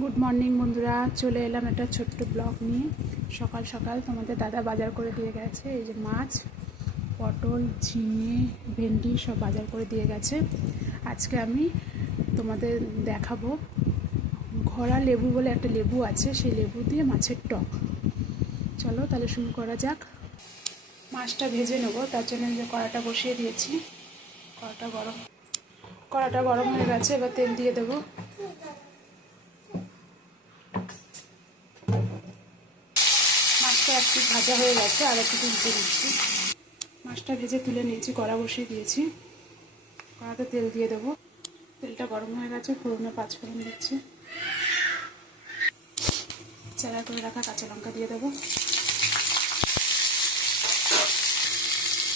Good morning বন্ধুরা, চলে এলাম একটা ছোট্ট ব্লগ নিয়ে। সকাল সকাল তোমাদের দাদা বাজার করে দিয়ে গেছে। এই যে মাছ, পটল, ঝিঙে, ভেন্ডি সব বাজার করে দিয়ে গেছে। আজকে আমি তোমাদের দেখাবো ঘোড়া লেবু বলে একটা লেবু আছে, সেই লেবু দিয়ে মাছের টক। চলো তাহলে শুরু করা যাক। মাছটা ভেজে নেবো, তার জন্য যে কড়াটা বসিয়ে দিয়েছি। কড়াটা গরম হয়ে গেছে, এবার তেল দিয়ে দেবো। মাছটা একটু ভাজা হয়ে গেছে, আর একটু তুলতে দিচ্ছি। মাছটা ভেজে তুলে নিয়েছি, কড়া বসিয়ে দিয়েছি। কড়াতে তেল দিয়ে দেবো। তেলটা গরম হয়ে গেছে, ফোড়নে 5 ফোড়ন দিচ্ছি। চারা করে রাখা কাঁচা লঙ্কা দিয়ে দেবো।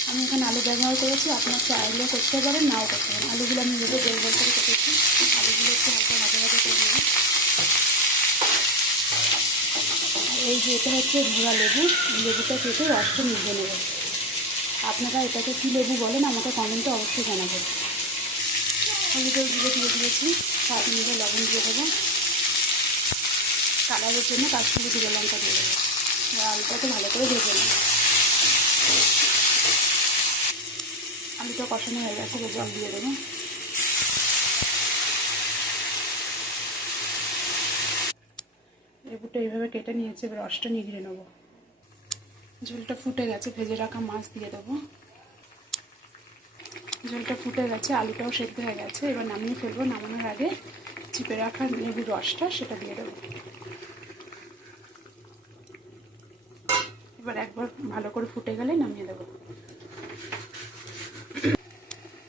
আমি এখানে আলু ব্যবহার করেছি, আপনার চাইলেও করতে পারেন, নাও করতে পারেন। আলুগুলো আমি ভেজে গোল গোল করে কেটেছি। আলুগুলো একটু হালকা ভাজা ভাজা করে নেব। এই যে এটা হচ্ছে ঘোড়া লেবু, লেবুটা কেটে রসটা নিভে নেব। আপনারা এটাকে কী লেবু বলেন আমাকে কমেন্টে অবশ্যই জানাবেন। হলুদের গুঁড়ো দিয়ে দিয়েছি, স্বাদ অনুযায়ী লবণ দিয়ে দেবো। কালারের জন্য কাশ্মীরি জিরে লঙ্কা দিয়ে দেবো। এবার আলুটাকে ভালো করে ভেজে নেব। আলুটা কষানো হয়ে গেছে, জল দিয়ে দেবো। লেবুটা এইভাবে কেটে নিয়েছি, এবার রসটা নিগড়ে নেব। ঝোলটা ফুটে গেছে, ভেজে রাখা মাছ দিয়ে দেবো। ঝোলটা ফুটে গেছে, আলুটাও সেদ্ধ হয়ে গেছে, এবার নামিয়ে ফেলবো। নামানোর আগে চিপে রাখা লেবুর রসটা সেটা দিয়ে দেবো। এবার একবার ভালো করে ফুটে গেলে নামিয়ে দেবো।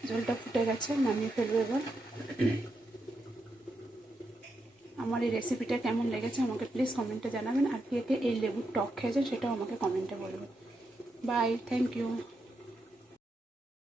ঝোলটা ফুটে গেছে, নামিয়ে ফেলবো এবার। আমার এই রেসিপিটা কেমন লেগেছে আমাকে প্লিজ কমেন্টে জানাবেন। আর কে কে এই লেবুর টক খেয়েছেন সেটাও আমাকে কমেন্টে বলবেন। Bye, thank you.